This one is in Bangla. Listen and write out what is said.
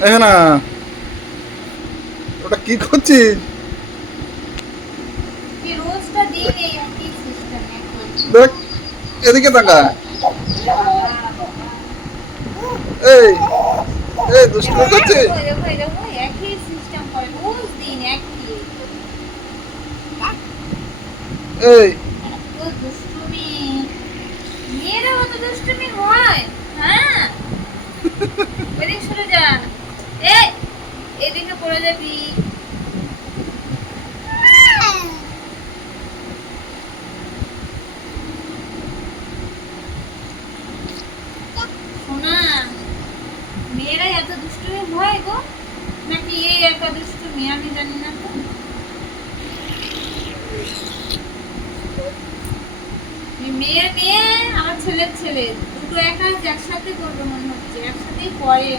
না, ওটা কি করছিস? কি রোজটা দিন এই একই সিস্টেম এখন। দেখ, এদিকে তাকা। বাবা বাবা, এই এই দেখো দুষ্টুমি হ্যাঁ, করছিস? দেখো দেখো দেখো একই সিস্টেম করে রোজ দিন একই। এই তো দুষ্টুমি, মেয়েরা অত দুষ্টুমি হয়? হ্যাঁ, ওইদিকে সরে যা। এ, এদিকে পড়ে যাবি। শোনা, মেয়েরা এত দুষ্টুমি হয় গো, নাকি এই একা দুষ্টুমি আমি জানি না তো। এই মেয়ের মেয়ে, আমার ছেলের ছেলে, দুটো এক কাজ একসাথে করবে মনে হচ্ছে, একসাথেই করে।